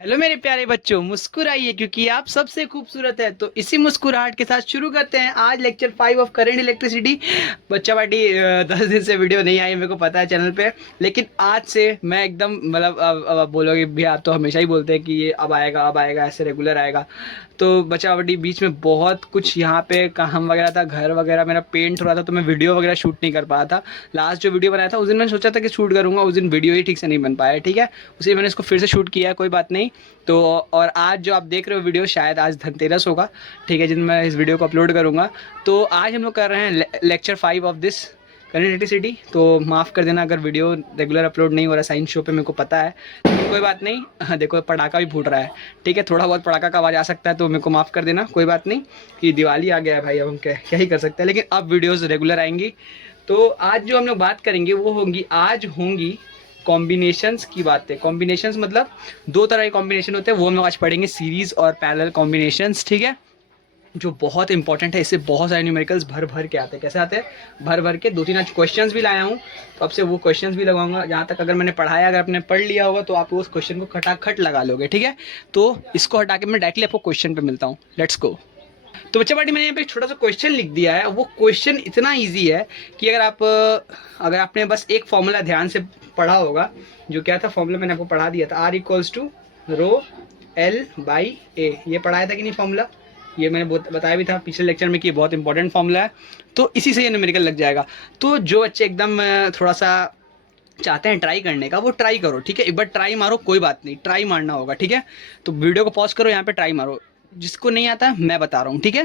Hello मेरे प्यारे बच्चों, मुस्कुराइए क्योंकि आप सबसे खूबसूरत है। तो इसी मुस्कुराहट के साथ शुरू करते हैं आज लेक्चर 5 ऑफ करंट इलेक्ट्रिसिटी। बच्चा पार्टी 10 दिन से वीडियो नहीं आई, मेरे को पता है चैनल पे, लेकिन आज से मैं एकदम मतलब अब आप बोलोगे भी, आप तो हमेशा ही बोलते हैं कि ये अब आएगा ऐसे रेगुलर आएगा। तो बच्चा पार्टी बीच में बहुत कुछ यहाँ पे काम वगैरह था, घर वगैरह मेरा पेंट हो रहा था, तो मैं वीडियो वगैरह शूट नहीं कर पाया था। लास्ट जो वीडियो बनाया था उस दिन मैंने सोचा था कि शूट करूँगा, उस दिन वीडियो ही ठीक से नहीं बन पाया, ठीक है। उसी मैंने इसको फिर से शूट किया है, कोई बात नहीं। तो और आज जो आप देख रहे हो वीडियो, शायद आज धनतेरस होगा, ठीक है, जिन मैं इस वीडियो को अपलोड करूँगा। तो आज हम लोग कर रहे हैं lecture 5 of this current electricity. तो माफ़ कर देना अगर वीडियो रेगुलर अपलोड नहीं हो रहा साइंस शो पे, मेरे को पता है, लेकिन कोई बात नहीं। हाँ, देखो पटाखा भी फूट रहा है, ठीक है, थोड़ा बहुत पटाखा का आवाज़ आ सकता है, तो मेरे को माफ़ कर देना, कोई बात नहीं। कि दिवाली आ गया है भाई, अब हम क्या ही कर सकते हैं, लेकिन अब वीडियोज़ रेगुलर आएंगी। तो आज जो हम लोग बात करेंगे वो होंगी, आज होंगी कॉम्बिनेशंस की बातें। कॉम्बिनेशंस मतलब दो तरह के कॉम्बिनेशन होते हैं, वो हम लोग आज पढ़ेंगे, सीरीज और पैरेलल कॉम्बिनेशंस, ठीक है, जो बहुत इंपॉर्टेंट है। इससे बहुत सारे न्यूमेरिकल्स भर भर के आते हैं। कैसे आते हैं? भर भर के। दो तीन आज क्वेश्चंस भी लाया हूँ, तो आपसे वो क्वेश्चंस भी लगाऊंगा। जहाँ तक अगर मैंने पढ़ाया, अगर आपने पढ़ लिया होगा तो आप उस क्वेश्चन को खटाखट लगा लोगे, ठीक है। तो इसको हटा के मैं डायरेक्टली आपको क्वेश्चन पे मिलता हूँ, लेट्स गो। तो बच्चा पार्टी, मैंने यहाँ पे एक छोटा सा क्वेश्चन लिख दिया है। वो क्वेश्चन इतना इजी है कि अगर आपने बस एक फॉर्मूला ध्यान से पढ़ा होगा, जो क्या था फॉर्मूला, मैंने आपको पढ़ा दिया था, R=ρ L/A। ये पढ़ाया था कि नहीं फॉर्मूला? ये मैंने बताया भी था पिछले लेक्चर में कि बहुत इंपॉर्टेंट फॉर्मूला है। तो इसी से ये न्यूमेरिकल लग जाएगा। तो जो बच्चे एकदम थोड़ा सा चाहते हैं ट्राई करने का, वो ट्राई करो, ठीक है। एक बार ट्राई मारो, कोई बात नहीं, ट्राई मारना होगा, ठीक है। तो वीडियो को पॉज करो, यहाँ पे ट्राई मारो। जिसको नहीं आता है मैं बता रहा हूँ, ठीक है,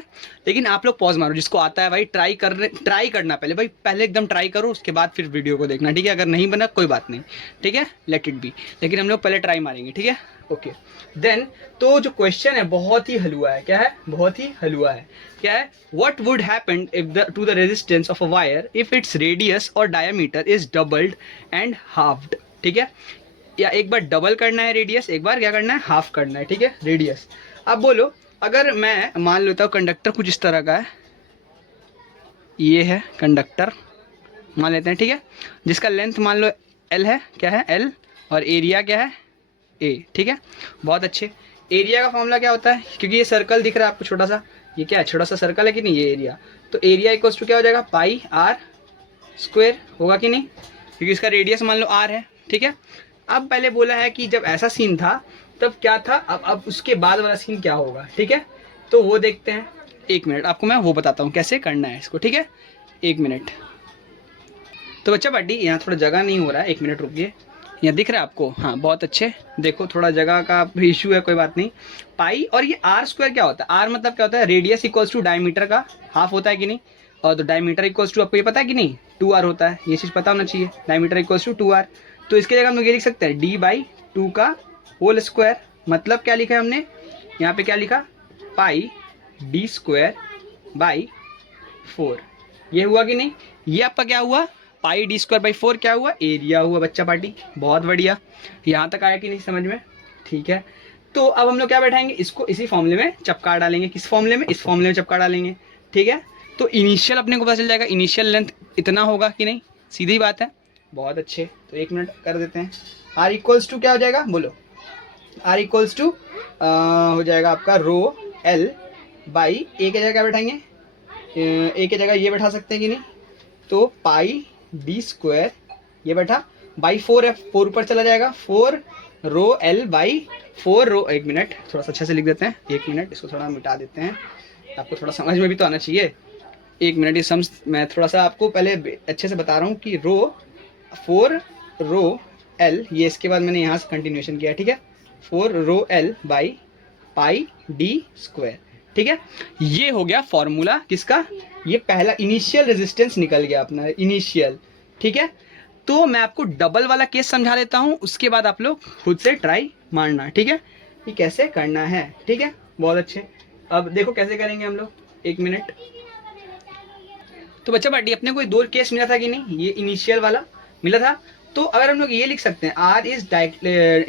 लेकिन आप लोग पॉज मारो। जिसको आता है भाई, ट्राई करना पहले भाई, पहले एकदम ट्राई करो, उसके बाद फिर वीडियो को देखना, ठीक है। अगर नहीं बना कोई बात नहीं, ठीक है, लेट इट बी, लेकिन हम लोग पहले ट्राई मारेंगे, ठीक है, ओके। देन तो जो क्वेश्चन है बहुत ही हलवा है। क्या है? बहुत ही हलवा है। क्या है? What would happen if to the resistance of a wire if its radius और diameter is doubled and halved, ठीक है। या एक बार डबल करना है रेडियस, एक बार क्या करना है, हाफ करना है, ठीक है, रेडियस। अब बोलो, अगर मैं मान लेता हूँ कंडक्टर कुछ इस तरह का है, ये है कंडक्टर मान लेते हैं, ठीक है, जिसका लेंथ मान लो एल है। क्या है? एल। और एरिया क्या है? ए, ठीक है, बहुत अच्छे। एरिया का फॉर्मूला क्या होता है? क्योंकि ये सर्कल दिख रहा है आपको छोटा सा, ये क्या है, छोटा सा सर्कल है कि नहीं, ये एरिया। तो एरिया इक्वल्स टू क्या हो जाएगा, पाई आर स्क्वायर, होगा कि नहीं, क्योंकि इसका रेडियस मान लो आर है, ठीक है। अब पहले बोला है कि जब ऐसा सीन था तब क्या था, अब उसके बाद वाला सीन क्या होगा, ठीक है। तो वो देखते हैं। एक मिनट, आपको मैं वो बताता हूँ कैसे करना है इसको, ठीक है, एक मिनट। तो बच्चा पार्टी, यहाँ थोड़ा जगह नहीं हो रहा है, एक मिनट रुकिए। यहाँ दिख रहा है आपको? हाँ, बहुत अच्छे। देखो थोड़ा जगह का इशू है, कोई बात नहीं। पाई और ये आर स्क्वायर क्या होता है? आर मतलब क्या होता है, रेडियस इक्वल्स टू डायमीटर का हाफ होता है कि नहीं। और तो डायमीटर इक्वल्स टू, आपको ये पता है कि नहीं, 2r होता है। ये चीज़ पता होना चाहिए, डायमीटर इक्वल्स टू 2r। तो इसके जगह हम लोग ये लिख सकते हैं d/2 का होल स्क्वायर। मतलब क्या लिखा है हमने यहाँ पे, क्या लिखा, पाई d²/4। ये हुआ कि नहीं? ये आपका क्या हुआ, पाई d²/4 क्या हुआ, एरिया हुआ बच्चा पार्टी। बहुत बढ़िया, यहाँ तक आया कि नहीं समझ में? ठीक है। तो अब हम लोग क्या बैठाएंगे, इसको इसी फॉर्मूले में चपका डालेंगे। किस फॉर्मूले में? इस फॉर्मूले में चपका डालेंगे, ठीक है। तो इनिशियल अपने को पता चल जाएगा, इनिशियल लेंथ इतना होगा कि नहीं, सीधी बात है। बहुत अच्छे। तो एक मिनट कर देते हैं। आर इक्वल्स टू क्या हो जाएगा, बोलो। आर इक्वल्स टू हो जाएगा आपका ρ/L ए की जगह क्या बैठाएंगे, ए की जगह ये बैठा सकते हैं कि नहीं। तो पाई d², ये बैठा बाई 4 है, 4 ऊपर चला जाएगा, 4ρL/4 एक मिनट, थोड़ा सा अच्छे से लिख देते हैं, एक मिनट, इसको थोड़ा मिटा देते हैं, आपको थोड़ा समझ में भी तो आना चाहिए। एक मिनट, ये मैं थोड़ा सा आपको पहले अच्छे से बता रहा हूँ कि 4ρL, ये इसके बाद मैंने यहाँ से कंटिन्यूएशन किया, ठीक है, 4ρL/πd², ठीक है। ये हो गया फॉर्मूला किसका, ये पहला इनिशियल रेजिस्टेंस निकल गया अपना, इनिशियल, ठीक है। तो मैं आपको डबल वाला केस समझा देता हूँ, उसके बाद आप लोग खुद से ट्राई मारना, ठीक है, ये कैसे करना है, ठीक है, बहुत अच्छे। अब देखो कैसे करेंगे हम लोग, एक मिनट। तो बच्चा पार्टी, अपने को दो केस मिला था कि नहीं, ये इनिशियल वाला मिला था। तो अगर हम लोग ये लिख सकते हैं, r is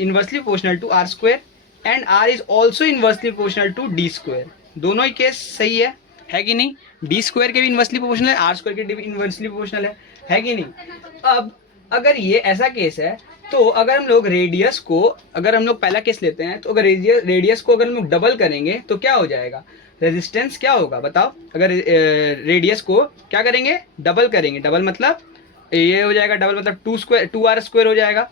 inversely proportional to r square and r is also inversely proportional to d²। दोनों ही केस सही है कि नहीं। d² के भी इनवर्सली प्रोपोर्शनल है, r² के भी इनवर्सली प्रोपोर्शनल है कि नहीं। अब अगर ये ऐसा केस है तो अगर हम लोग रेडियस को, अगर हम लोग पहला केस लेते हैं, तो अगर रेडियस को अगर हम लोग डबल करेंगे तो क्या हो जाएगा, रेजिस्टेंस क्या होगा बताओ। अगर रेडियस को क्या करेंगे, डबल करेंगे, डबल मतलब ये हो जाएगा, डबल मतलब 2r² हो जाएगा।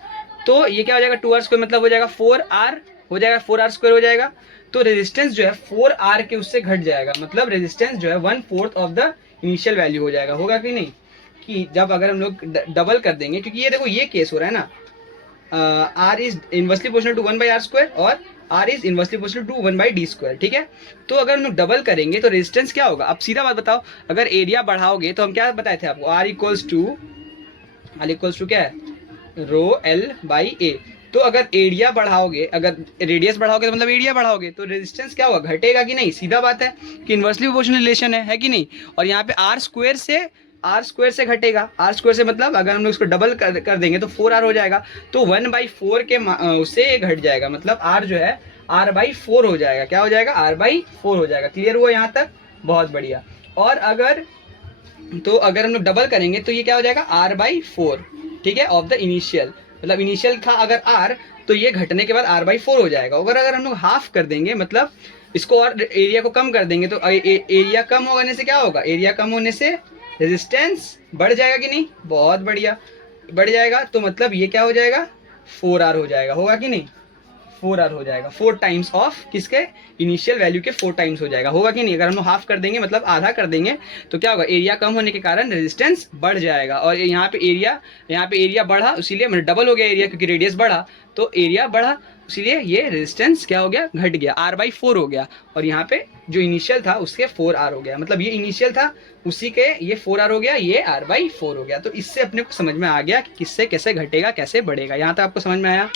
तो ये क्या हो जाएगा, 2r² मतलब हो जाएगा 4r, हो जाएगा 4r² हो जाएगा। तो रेजिस्टेंस जो है 4r के उससे घट जाएगा, मतलब रेजिस्टेंस जो है 1/4 ऑफ द इनिशियल वैल्यू हो जाएगा। होगा कि नहीं, कि जब अगर हम लोग डबल कर देंगे, क्योंकि ये देखो ये केस हो रहा है ना, r is inversely proportional to 1/r² और r is inversely proportional to 1/d², ठीक है। तो अगर हम लोग डबल करेंगे तो रेजिस्टेंस क्या होगा। अब सीधा बात बताओ, अगर एरिया बढ़ाओगे तो हम क्या बताए थे आपको, आर इक्वल्स टू क्या है, रो एल बाई ए। तो अगर एरिया बढ़ाओगे, अगर रेडियस बढ़ाओगे तो मतलब एरिया बढ़ाओगे, तो रेजिस्टेंस क्या होगा, घटेगा कि नहीं। सीधा बात है कि इनवर्सली प्रोपोर्शनल रिलेशन है कि नहीं। और यहाँ पे r² से घटेगा, r² से मतलब अगर हम लोग इसको डबल कर देंगे तो 4r हो जाएगा। तो 1/4 के उससे घट जाएगा, मतलब r जो है r/4 हो जाएगा। क्या हो जाएगा, r/4 हो जाएगा। क्लियर हुआ यहाँ तक, बहुत बढ़िया। और अगर हम लोग डबल करेंगे तो ये क्या हो जाएगा, r/4, ठीक है, ऑफ द इनिशियल, मतलब इनिशियल था अगर r, तो ये घटने के बाद r/4 हो जाएगा। अगर हम लोग हाफ कर देंगे, मतलब इसको और एरिया को कम कर देंगे, तो एरिया कम होने से क्या होगा, एरिया कम होने से रेजिस्टेंस बढ़ जाएगा कि नहीं, बहुत बढ़िया, बढ़ जाएगा। तो मतलब ये क्या हो जाएगा, 4r हो जाएगा। होगा कि नहीं, 4r हो जाएगा, 4 टाइम्स ऑफ किसके, इनिशियल वैल्यू के 4 टाइम्स हो जाएगा। होगा कि नहीं। अगर हम लोग हाफ कर देंगे, मतलब आधा कर देंगे, तो क्या होगा, एरिया कम होने के कारण रेजिस्टेंस बढ़ जाएगा। और यहाँ पे एरिया बढ़ा, इसीलिए मतलब डबल हो गया एरिया, क्योंकि रेडियस बढ़ा तो एरिया बढ़ा, इसीलिए ये रेजिस्टेंस क्या हो गया, घट गया, r/4 हो गया। और यहाँ पे जो इनिशियल था उसके 4r हो गया, मतलब ये इनिशियल था उसी के ये 4r हो गया, ये r/4 हो गया। तो इससे अपने को समझ में आ गया कि किससे कैसे घटेगा, कैसे बढ़ेगा। यहाँ तक आपको समझ में आया।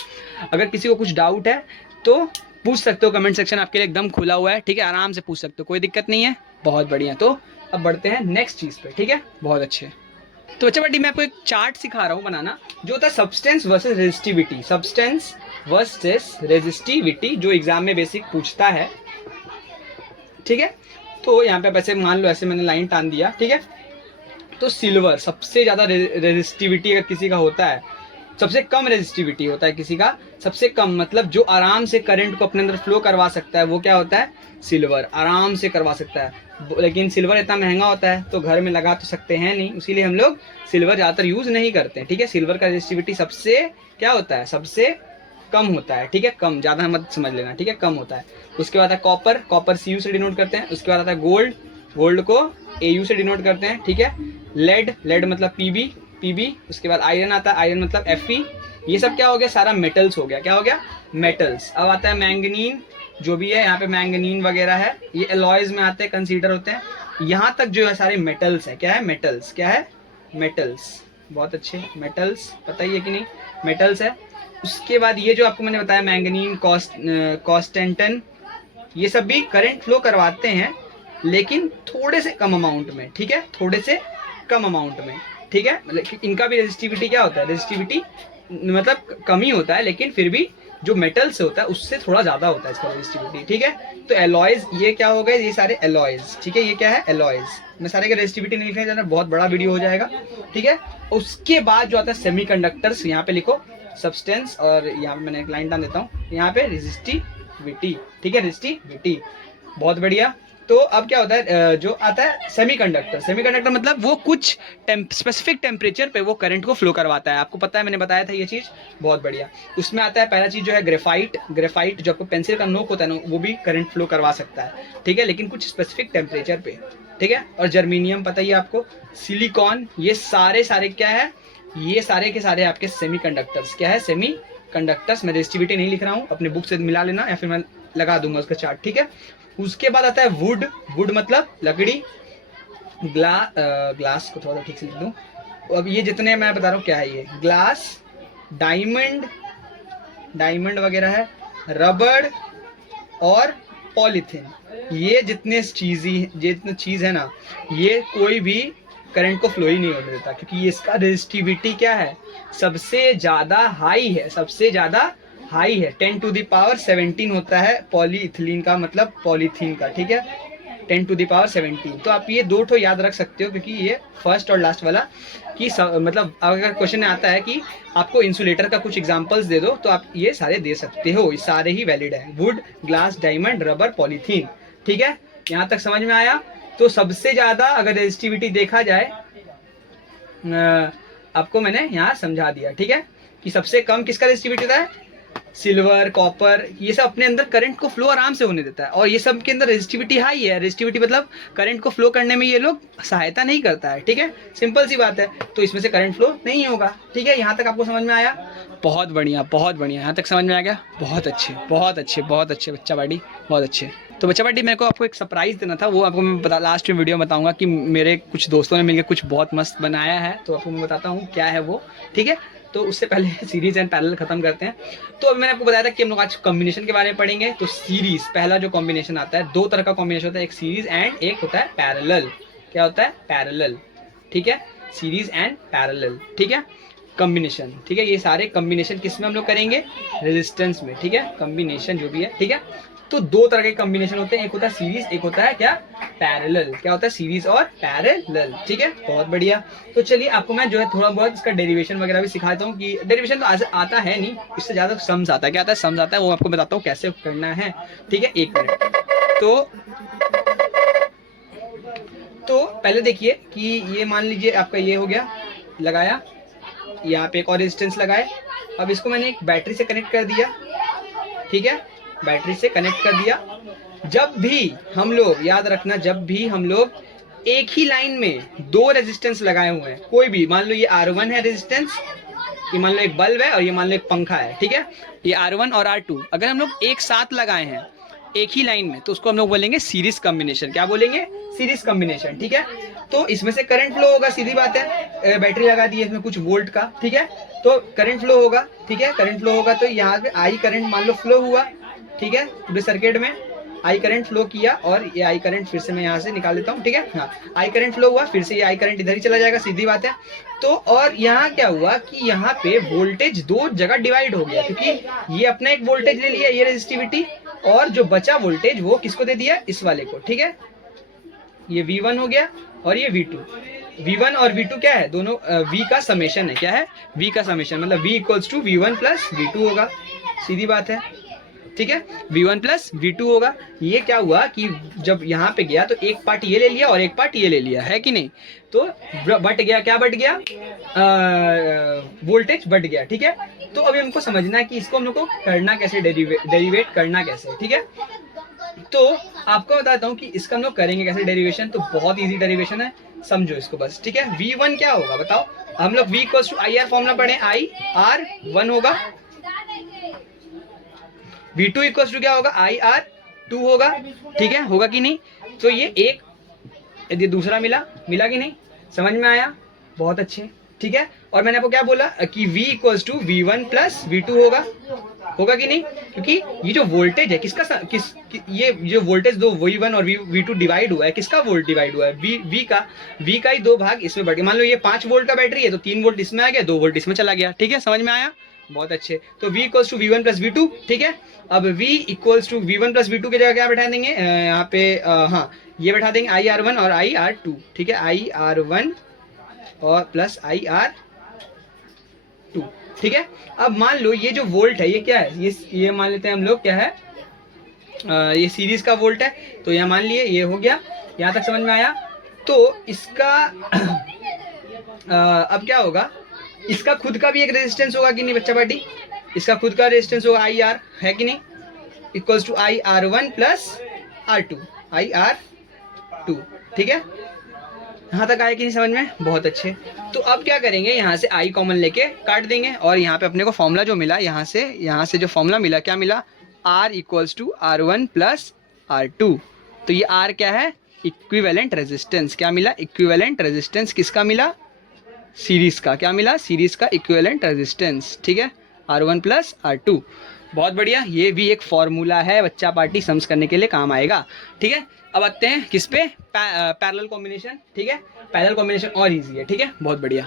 अगर किसी को कुछ डाउट है तो पूछ सकते हो, कमेंट सेक्शन आपके लिए एकदम खुला हुआ है, ठीक है, आराम से पूछ सकते हो, कोई दिक्कत नहीं है। बहुत बढ़िया। तो अब बढ़ते हैं नेक्स्ट चीज़ पे, ठीक है, बहुत अच्छे। तो बच्चा बड़ी मैं आपको एक चार्ट सिखा रहा हूँ बनाना, जो होता है substance versus resistivity, substance versus resistivity, जो एग्जाम में बेसिक पूछता है, ठीक है। तो यहाँ पे ऐसे मान लो, ऐसे मैंने लाइन टान दिया, ठीक है। तो सिल्वर सबसे ज़्यादा रेजिस्टिविटी अगर किसी का होता है, सबसे कम रेजिस्टिविटी होता है किसी का, सबसे कम मतलब जो आराम से करंट को अपने अंदर फ्लो करवा सकता है, वो क्या होता है, सिल्वर, आराम से करवा सकता है। लेकिन सिल्वर इतना महंगा होता है तो घर में लगा तो सकते हैं नहीं, इसीलिए हम लोग सिल्वर ज़्यादातर यूज़ नहीं करते हैं, ठीक है। सिल्वर का रेजिस्टिविटी सबसे क्या होता है, सबसे कम होता है, ठीक है, कम, ज़्यादा मत समझ लेना, ठीक है, कम होता है। उसके बाद है कॉपर, कॉपर Cu से डिनोट करते हैं। उसके बाद आता है गोल्ड, गोल्ड को Au से डिनोट करते हैं, ठीक है। लेड, लेड मतलब Pb। उसके बाद आयरन आता है, आयरन मतलब Fe। ये सब क्या हो गया, सारा मेटल्स हो गया, क्या हो गया, मेटल्स। अब आता है मैंगनीन, जो भी है यहाँ पे मैंगनीन वगैरह है, ये एलॉयज में आते हैं, कंसीडर होते हैं। यहाँ तक जो है सारे मेटल्स है, क्या है, मेटल्स, क्या है, मेटल्स। बहुत अच्छे, मेटल्स, पता ही है कि नहीं, मेटल्स है। उसके बाद ये जो आपको मैंने बताया मैंगनीन, कॉन्स्टेंटन, ये सब भी करंट फ्लो करवाते हैं, लेकिन थोड़े से कम अमाउंट में, ठीक है, थोड़े से कम अमाउंट में, ठीक है। मतलब इनका भी रेजिस्टिविटी क्या होता है, रेजिस्टिविटी मतलब कम ही होता है, लेकिन फिर भी जो मेटल से होता है उससे थोड़ा ज़्यादा होता है इसका रेजिस्टिविटी, ठीक है। तो एलॉयज, ये क्या हो गए, ये सारे एलॉयज, ठीक है, ये क्या है, एलॉयज। मैं सारे का रेजिस्टिविटी नहीं लिखने जा रहा, बहुत बड़ा वीडियो हो जाएगा, ठीक है। उसके बाद जो आता है सेमीकंडक्टर्स, यहाँ पे लिखो सब्सटेंस, और यहाँ पे मैंने एक लाइन डाल देता हूँ, यहाँ पे रेजिस्टिविटी, ठीक है, रेजिस्टिविटी, बहुत बढ़िया। तो अब क्या होता है, जो आता है सेमीकंडक्टर, सेमीकंडक्टर मतलब वो कुछ स्पेसिफिक टेम्परेचर पे वो करंट को फ्लो करवाता है, आपको पता है, मैंने बताया था ये चीज़, बहुत बढ़िया। उसमें आता है पहला चीज़ जो है ग्रेफाइट, ग्रेफाइट जो आपको पेंसिल का नोक होता है ना, वो भी करंट फ्लो करवा सकता है, ठीक है, लेकिन कुछ स्पेसिफिक टेम्परेचर पे, ठीक है। और जर्मीनियम पता ही है आपको, सिलिकॉन, ये सारे क्या है, ये सारे के सारे आपके सेमीकंडक्टर्स, क्या है, सेमीकंडक्टर्स। मैं रेजिस्टिविटी नहीं लिख रहा हूँ, अपने बुक से मिला लेना, या फिर मैं लगा दूंगा उसका चार्ट, ठीक है। उसके बाद आता है वुड, वुड मतलब लकड़ी, ग्लास को थोड़ा ठीक से लिख दूँ। अब ये जितने मैं बता रहा हूँ क्या है, ये ग्लास, डायमंड वगैरह है, रबड़ और पॉलीथिन, ये जितने चीज़ है ना, ये कोई भी करंट को फ्लो ही नहीं होने देता, क्योंकि ये इसका रेजिस्टिविटी क्या है, सबसे ज़्यादा हाई है, सबसे ज़्यादा हाई है। 10⁻17 होता है पॉलीइथिलीन का, मतलब पॉलीथीन का, ठीक है, 10⁻17। तो आप ये दो ठो याद रख सकते हो, क्योंकि ये फर्स्ट और लास्ट वाला कि मतलब अगर क्वेश्चन में आता है कि आपको इंसुलेटर का कुछ एग्जांपल्स दे दो तो आप ये सारे दे सकते हो, ये सारे ही वैलिड है, would, glass, diamond, rubber, polythene. ठीक है, यहाँ तक समझ में आया। तो सबसे ज़्यादा अगर रेजिस्टिविटी देखा जाए, आपको मैंने यहाँ समझा दिया, ठीक है, कि सबसे कम किसका रेजिस्टिविटी होता है, सिल्वर, कॉपर, ये सब अपने अंदर करंट को फ्लो आराम से होने देता है, और ये सब के अंदर रेजिस्टिविटी हाई है। रेजिस्टिविटी मतलब करंट को फ्लो करने में ये लोग सहायता नहीं करता है, ठीक है, सिंपल सी बात है। तो इसमें से करंट फ्लो नहीं होगा, ठीक है। यहाँ तक आपको समझ में आया? बहुत बढ़िया, बहुत बढ़िया, यहाँ तक समझ में आ गया। बहुत अच्छे, बहुत अच्छे, बहुत अच्छे बच्चा पार्टी, बहुत अच्छे। तो बच्चा पार्टी मेरे को आपको एक सरप्राइज़ देना था, वो आपको मैं लास्ट में वीडियो में बताऊंगा कि मेरे कुछ दोस्तों ने मिलकर कुछ बहुत मस्त बनाया है, तो आपको मैं बताता हूँ क्या है वो, ठीक है। तो उससे पहले सीरीज एंड पैरेलल खत्म करते हैं। तो अभी मैंने आपको बताया था कि हम लोग आज कॉम्बिनेशन के बारे में पढ़ेंगे। तो सीरीज, पहला जो कॉम्बिनेशन आता है, दो तरह का कॉम्बिनेशन होता है, एक सीरीज एंड एक होता है पैरेलल। क्या होता है? पैरेलल, ठीक है, सीरीज एंड पैरेलल, ठीक है, कॉम्बिनेशन, ठीक है। ये सारे कॉम्बिनेशन किस में हम लोग करेंगे? रेजिस्टेंस में, ठीक है, कॉम्बिनेशन जो भी है, ठीक है। तो दो तरह के कॉम्बिनेशन होते हैं, एक होता है सीरीज, एक होता है क्या? पैरेलल। क्या होता है? सीरीज और पैरेलल, ठीक है, बहुत बढ़िया। तो चलिए आपको मैं जो है थोड़ा बहुत इसका डेरिवेशन वगैरह भी सिखाता हूँ, कि डेरिवेशन तो आता है नहीं, इससे ज़्यादा सम्स आता है। क्या आता है? सम्स आता है, वो आपको बताता हूँ कैसे करना है, ठीक है, एक मिनट। तो पहले देखिए कि ये मान लीजिए आपका ये हो गया, लगाया, यहाँ पे एक और रेजिस्टेंस लगाए। अब इसको मैंने एक बैटरी से कनेक्ट कर दिया, ठीक है, बैटरी से कनेक्ट कर दिया। जब भी हम लोग, याद रखना, जब भी हम लोग एक ही लाइन में दो रेजिस्टेंस लगाए हुए हैं, कोई भी, मान लो ये R1 है रेजिस्टेंस, ये मान लो एक बल्ब है, और ये मान लो एक पंखा है, ठीक है, ये R1 और R2 अगर हम लोग एक साथ लगाए हैं एक ही लाइन में, तो उसको हम लोग बोलेंगे सीरीज कॉम्बिनेशन। क्या बोलेंगे? सीरीज कॉम्बिनेशन, ठीक है। तो इसमें से करंट फ्लो होगा, सीधी बात है, बैटरी लगा दी है इसमें कुछ वोल्ट का, ठीक है, तो करंट फ्लो होगा, ठीक है, करंट फ्लो होगा। तो यहाँ पे आई करंट मान लो फ्लो हुआ, ठीक है, पूरे सर्किट में आई करंट फ्लो किया, और ये आई करंट फिर से मैं यहाँ से निकाल देता हूँ, ठीक है, हाँ, आई करंट फ्लो हुआ, फिर से ये आई करंट इधर ही चला जाएगा, सीधी बात है। तो और यहाँ क्या हुआ कि यहाँ पे वोल्टेज दो जगह डिवाइड हो गया, क्योंकि ये अपना एक वोल्टेज ले लिया, ये रेजिस्टिविटी, और जो बचा वोल्टेज वो किसको दे दिया? इस वाले को, ठीक है, ये V1 हो गया और ये V2। V1 और V2 क्या है? दोनों V का समेशन है। क्या है? V का समेशन, मतलब V equals to V1 plus V2 होगा, सीधी बात है, ठीक है, V1 प्लस V2 होगा। ये क्या हुआ कि जब यहाँ पे गया तो एक पार्ट ये ले लिया और एक पार्ट ये ले लिया, है कि नहीं? तो बट गया, क्या बट गया? वोल्टेज बट गया, ठीक है। तो अभी हमको समझना है कि इसको हम लोग को करना कैसे, डेरिवेट करना कैसे, ठीक है। तो आपको बताता हूँ कि इसका हम लोग करेंगे कैसे डेरिवेशन। तो बहुत इजी डेरिवेशन है, समझो इसको बस, ठीक है। V1 क्या होगा बताओ? हम लोग V equals to IR formula पढ़े, IR1 होगा, V2 इक्वल्स टू क्या होगा? IR2 होगा, ठीक है, होगा कि नहीं? तो ये एक, यदि दूसरा मिला कि नहीं? समझ में आया? बहुत अच्छे, ठीक है। और मैंने आपको क्या बोला कि V equals to V1 plus V2 होगा कि नहीं? क्योंकि ये जो वोल्टेज है किसका, ये जो वोल्टेज दो V1 और V2 डिवाइड हुआ है, किसका वोल्ट डिवाइड हुआ है? V का ही दो भाग इसमें बढ़ गया। मान लो ये 5 वोल्ट का बैटरी है, तो 3 वोल्ट इसमें आ गया, 2 वोल्ट इसमें चला गया, ठीक है, समझ में आया? बहुत अच्छे। तो V equals to V1 plus V2, ठीक है। अब V equals to V1 plus V2 की जगह क्या बैठा देंगे? यहाँ पे हाँ, ये बैठा देंगे IR1 और IR2, ठीक है, IR1 और प्लस IR2, ठीक है। अब मान लो ये जो वोल्ट है ये क्या है? ये मान लेते हैं हम लोग क्या है, ये सीरीज का वोल्ट है। तो यहाँ मान लिए ये हो गया, यहाँ तक समझ में आया? तो इसका अब क्या होगा, इसका खुद का भी एक रेजिस्टेंस होगा कि नहीं बच्चा पार्टी? इसका खुद का रेजिस्टेंस होगा IR, है कि नहीं? Equals to IR1 plus R2, IR2, ठीक है। यहाँ तक आया कि नहीं समझ में? बहुत अच्छे। तो अब क्या करेंगे, यहाँ से I कॉमन लेके काट देंगे, और यहाँ पे अपने को फॉर्मूला जो मिला, यहाँ से जो फॉर्मूला मिला, क्या मिला? R equals to R1 plus R2। तो ये R क्या है? Equivalent resistance. क्या मिला? Equivalent resistance. किसका मिला? सीरीज का। क्या मिला? सीरीज का इक्विवेलेंट रेजिस्टेंस, ठीक है, R1 प्लस R2। बहुत बढ़िया, ये भी एक फॉर्मूला है बच्चा पार्टी, सम्स करने के लिए काम आएगा, ठीक है। अब आते हैं किस पे? पैरेलल कॉम्बिनेशन, ठीक है। पैरेलल कॉम्बिनेशन और इजी है, ठीक है, बहुत बढ़िया।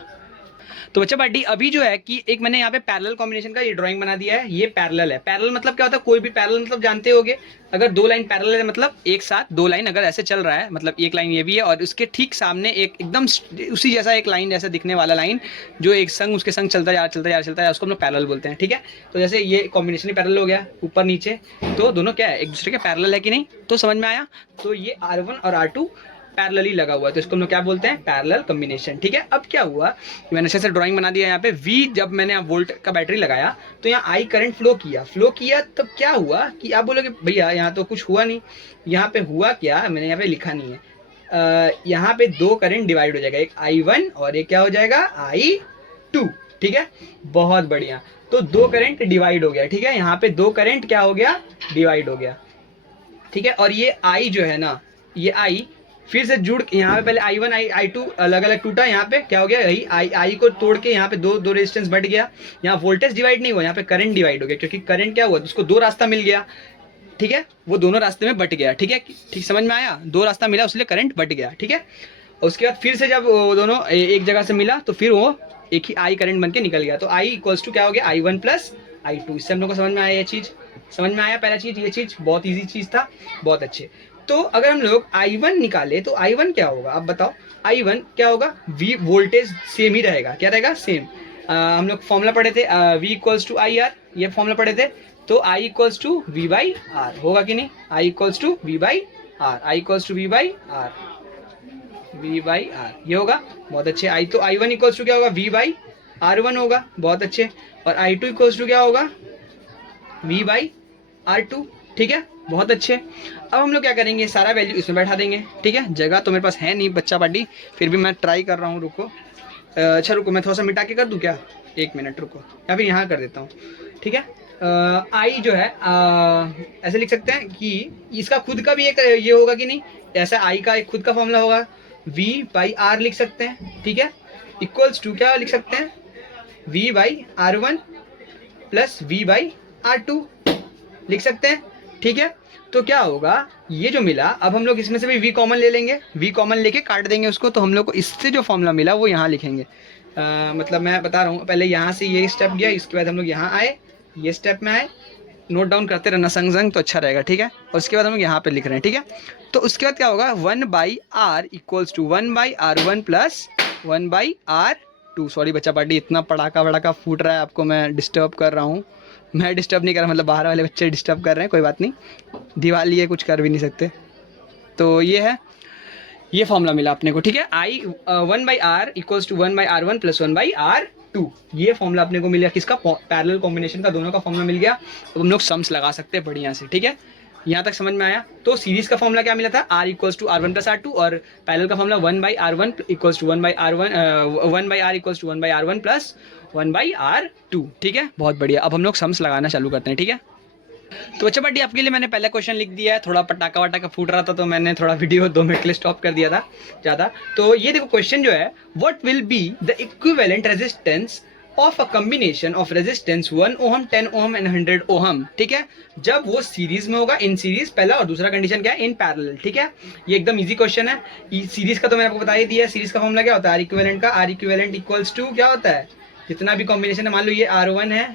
तो बच्चा पार्टी अभी जो है कि एक मैंने यहाँ पे पैरेलल कॉम्बिनेशन का ये ड्राइंग बना दिया है। ये पैरेलल है। पैरेलल मतलब क्या होता है, कोई भी पैरेलल मतलब जानते होगे, अगर दो लाइन पैरेलल है मतलब एक साथ दो लाइन अगर ऐसे चल रहा है, मतलब एक लाइन ये भी है और उसके ठीक सामने एक एकदम उसी जैसा एक लाइन जैसा दिखने वाला लाइन जो एक संग उसके संग चलता जा चलता है, उसको हम लोग पैरेलल बोलते हैं। ठीक है, तो जैसे ये कॉम्बिनेशन ही पैरेलल हो गया ऊपर नीचे, तो दोनों क्या है, एक दूसरे के पैरेलल है कि नहीं, तो समझ में आया। तो ये R1 और R2 पैरेलली लगा हुआ है, तो इसको हम लोग क्या बोलते हैं, पैरेलल कॉम्बिनेशन। ठीक है, अब क्या हुआ, मैंने अच्छे से ड्राइंग बना दिया यहाँ पे। V जब मैंने वोल्ट का बैटरी लगाया तो यहाँ I करंट फ्लो किया तब क्या हुआ कि आप बोलोगे भैया यहाँ तो कुछ हुआ नहीं। यहाँ पे हुआ क्या, मैंने यहाँ पे लिखा नहीं है। यहाँ पे दो करंट डिवाइड हो जाएगा, एक I1 और एक क्या हो जाएगा, I2। ठीक है, बहुत बढ़िया। तो दो करंट डिवाइड हो गया। ठीक है, यहाँ पे दो करंट क्या हो गया, डिवाइड हो गया। ठीक है, और ये I जो है ना, ये I फिर से जुड़, यहाँ पे पहले I1 I2 अलग अलग टूटा, यहाँ पे क्या हो गया, यही I को तोड़ के यहाँ पे दो रेजिस्टेंस बढ़ गया। यहाँ वोल्टेज डिवाइड नहीं हुआ, यहाँ पे करंट डिवाइड हो गया, क्योंकि करंट क्या हुआ, उसको दो रास्ता मिल गया। ठीक है, वो दोनों रास्ते में बट गया। ठीक है, ठीक समझ में आया, दो रास्ता मिला इसलिए करंट बट गया। ठीक है, उसके बाद फिर से जब वो दोनों एक जगह से मिला तो फिर वो एक ही I करंट बन के निकल गया। तो I इक्वल्स टू क्या हो गया, I1 प्लस I2। इससे हम लोग को समझ में आया, ये चीज समझ में आया। पहला चीज, ये चीज बहुत ईजी चीज था, बहुत अच्छे। तो अगर हम लोग I1 निकाले तो I1 क्या होगा, आप बताओ। I1 क्या होगा, V वोल्टेज सेम ही रहेगा, क्या रहेगा, सेम। हम लोग फॉर्मूला पढ़े थे, V इक्वल्स टू IR, ये फॉर्मूला पढ़े थे। तो I equals to V by R होगा कि नहीं, I equals to V by R, I equals to V by R, V by R ये होगा, बहुत अच्छे। तो I1 इक्वल्स टू क्या होगा, V बाई R1 होगा, बहुत अच्छे। और I2 इक्वल्स टू क्या होगा, V बाई R2। ठीक है, बहुत अच्छे। अब हम लोग क्या करेंगे, सारा वैल्यू इसमें बैठा देंगे। ठीक है, जगह तो मेरे पास है नहीं बच्चा पार्टी, फिर भी मैं ट्राई कर रहा हूँ, रुको। अच्छा रुको, मैं थोड़ा सा मिटा के कर दूँ क्या, एक मिनट रुको, या फिर यहाँ कर देता हूँ। ठीक है, I जो है ऐसे लिख सकते हैं कि इसका खुद का भी एक ये होगा कि नहीं, ऐसा I का एक खुद का फॉर्मूला होगा, V बाई R लिख सकते हैं। ठीक है, इक्वल्स टू क्या लिख सकते हैं, V by R1 plus V by R2 लिख सकते हैं। ठीक है, तो क्या होगा, ये जो मिला, अब हम लोग इसमें से भी V कॉमन ले लेंगे, V कॉमन लेके काट देंगे उसको, तो हम लोग को इससे जो फॉर्मूला मिला वो यहाँ लिखेंगे। मतलब मैं बता रहा हूँ, पहले यहाँ से ये स्टेप गया, इसके बाद हम लोग यहाँ आए, ये स्टेप में आए, नोट डाउन करते रहना संग संग तो अच्छा रहेगा। ठीक है, और उसके बाद हम लोग यहाँ पे लिख रहे हैं। ठीक है, तो उसके बाद क्या होगा, 1 by R equals to 1 by R1 plus 1 by R2। Sorry बच्चा पार्टी, इतना पटाखा वड़ाका फूट रहा है, आपको मैं डिस्टर्ब कर रहा हूँ। मैं डिस्टर्ब नहीं कर रहा, मतलब बाहर वाले बच्चे डिस्टर्ब कर रहे हैं, कोई बात नहीं, दिवाली है, कुछ कर भी नहीं सकते। तो ये है, ये फॉर्मूला मिला अपने को। ठीक है, I 1 by R equals to 1 by R1 plus 1 by R2, ये फॉर्मूला अपने को मिला, किसका, पैरेलल कॉम्बिनेशन का, दोनों का फॉर्मूला मिल गया। तो हम लोग सम्स लगा सकते हैं बढ़िया से। ठीक है, यहाँ तक समझ में आया। तो सीरीज का फॉर्मूला क्या मिला था, R equals to R1 plus R2, और पैरेलल का formula 1 by R1 equals to 1 by R1, 1 by R equals to 1 by R1 plus 1 by R2। ठीक है, बहुत बढ़िया। अब हम लोग सम्स लगाना चालू करते हैं। ठीक है, तो बच्चा पार्टी आपके लिए मैंने पहला क्वेश्चन लिख दिया है, थोड़ा पटाखा वटाखा फूट रहा था तो मैंने थोड़ा वीडियो 2 मिनट के लिए स्टॉप कर दिया था ज़्यादा। तो ये देखो क्वेश्चन जो है, what will be the equivalent resistance of a combination of resistance 1 ohm 10 ohm and 100 ohm. ठीक है, जब वो सीरीज में होगा, इन सीरीज पहला, और दूसरा कंडीशन क्या है, इन पैरेलल। ठीक है, ये एकदम इजी क्वेश्चन है। सीरीज का तो मैंने आपको बता ही दिया, सीरीज का फॉर्मूला क्या होता है, आर इक्विवेलेंट का, आर इक्विवेलेंट इक्वल्स टू क्या होता है, जितना भी कॉम्बिनेशन है, मान लो ये R1 है,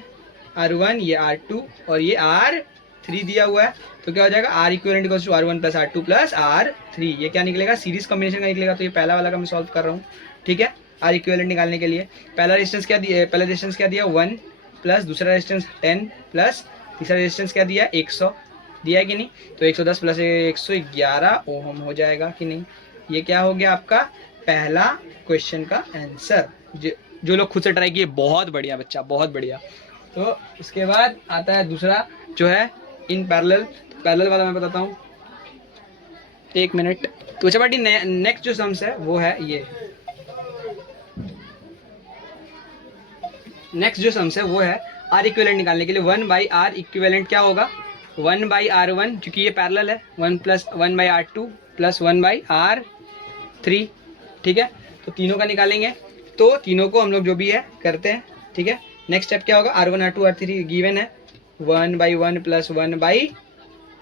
R1, ये R2 और ये R3 दिया हुआ है, तो क्या हो जाएगा, r equivalent equals to R1 plus R2 plus R3। ये क्या निकलेगा, सीरीज कॉम्बिनेशन का निकलेगा। तो ये पहला वाला का मैं सॉल्व कर रहा हूँ। ठीक है, आर इक्विवेलेंट निकालने के लिए पहला रेजिस्टेंस क्या दिया, पहला रेजिस्टेंस क्या दिया 1 प्लस दूसरा रेजिस्टेंस 10 प्लस तीसरा रेजिस्टेंस क्या दिया 100 दिया है कि नहीं। तो 110 प्लस 111 ओहम हो जाएगा कि नहीं। ये क्या हो गया आपका पहला क्वेश्चन का आंसर। जो लोग खुद से ट्राई किए बहुत बढ़िया बच्चा, बहुत बढ़िया। तो उसके बाद आता है दूसरा जो है इन पैरेलल। पैरेलल वाला मैं बताता हूँ, एक मिनट। तो अच्छा बाटी नेक्स्ट जो सम्स है वो है ये, नेक्स्ट जो सम्स है वो है आर इक्विवेलेंट निकालने के लिए 1 बाई आर इक्विवेलेंट क्या होगा 1 बाई R1, क्योंकि ये पैरेलल है, 1 plus 1 by R2 plus 1 by R3। ठीक है, तो तीनों का निकालेंगे, तो तीनों को हम लोग जो भी है करते हैं। ठीक है, नेक्स्ट स्टेप क्या होगा, R1 R2 R3 गिवन है, 1 by 1 plus 1 by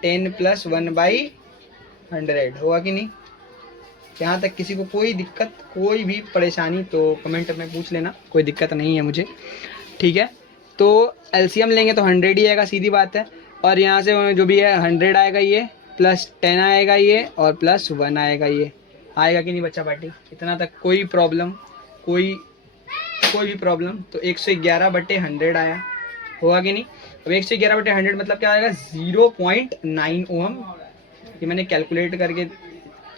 10 plus 1 by 100 होगा कि नहीं। यहाँ तक किसी को कोई दिक्कत, कोई भी परेशानी तो कमेंट में पूछ लेना, कोई दिक्कत नहीं है मुझे, ठीक है। तो एलसीएम लेंगे तो 100 ही आएगा, सीधी बात है। और यहाँ से जो भी है 100 आएगा ये, प्लस 10 आएगा ये, और प्लस 1 आएगा ये। आएगा कि नहीं बच्चा पार्टी? इतना तक कोई प्रॉब्लम, कोई भी प्रॉब्लम? तो 111/100 आया, होगा कि नहीं? अब 111/100 मतलब क्या आएगा? 0.9 ओम। ये मैंने कैलकुलेट करके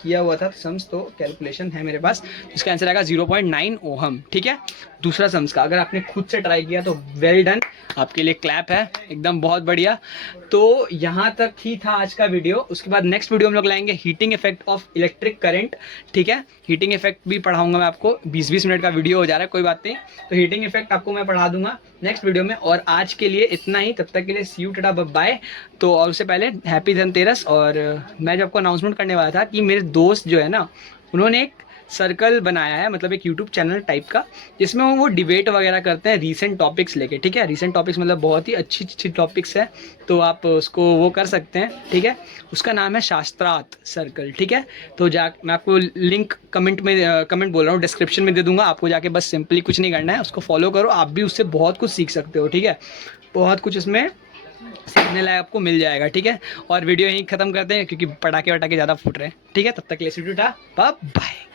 किया हुआ था सम्स, तो कैलकुलेशन है मेरे पास। इसका आंसर आएगा 0.9 ओहम, ठीक है। दूसरा सम्स का अगर आपने खुद से ट्राई किया तो वेल डन, आपके लिए क्लैप है, एकदम बहुत बढ़िया। तो यहाँ तक ही था आज का वीडियो। उसके बाद नेक्स्ट वीडियो हम लोग लाएंगे heating effect of electric current, ठीक है। हीटिंग इफेक्ट भी पढ़ाऊंगा मैं आपको, 20-20 मिनट का वीडियो हो जा रहा है, कोई बात नहीं। तो हीटिंग इफेक्ट आपको मैं पढ़ा दूंगा नेक्स्ट वीडियो में। और आज के लिए इतना ही, तब तक के लिए सी यू, टाटा, बाय। तो और उससे पहले हैप्पी धनतेरस। और मैं जब आपको अनाउंसमेंट करने वाला था कि मेरे दोस्त जो है ना, उन्होंने एक सर्कल बनाया है, मतलब एक यूट्यूब चैनल टाइप का, जिसमें वो डिबेट वगैरह करते हैं रीसेंट टॉपिक्स लेके, ठीक है। रीसेंट टॉपिक्स मतलब बहुत ही अच्छी अच्छी टॉपिक्स है, तो आप उसको वो कर सकते हैं, ठीक है। उसका नाम है शास्त्रार्थ सर्कल, ठीक है। तो मैं आपको लिंक कमेंट बोल रहा हूँ, डिस्क्रिप्शन में दे दूंगा। आपको जाके बस सिंपली कुछ नहीं करना है, उसको फॉलो करो, आप भी उससे बहुत कुछ सीख सकते हो, ठीक है। बहुत कुछ इसमें सीखने लायक आपको मिल जाएगा, ठीक है। और वीडियो यहीं ख़त्म करते हैं क्योंकि पटाखे वटाखे ज़्यादा फूट रहे हैं, ठीक है। तब तक के लिए बाय बाय।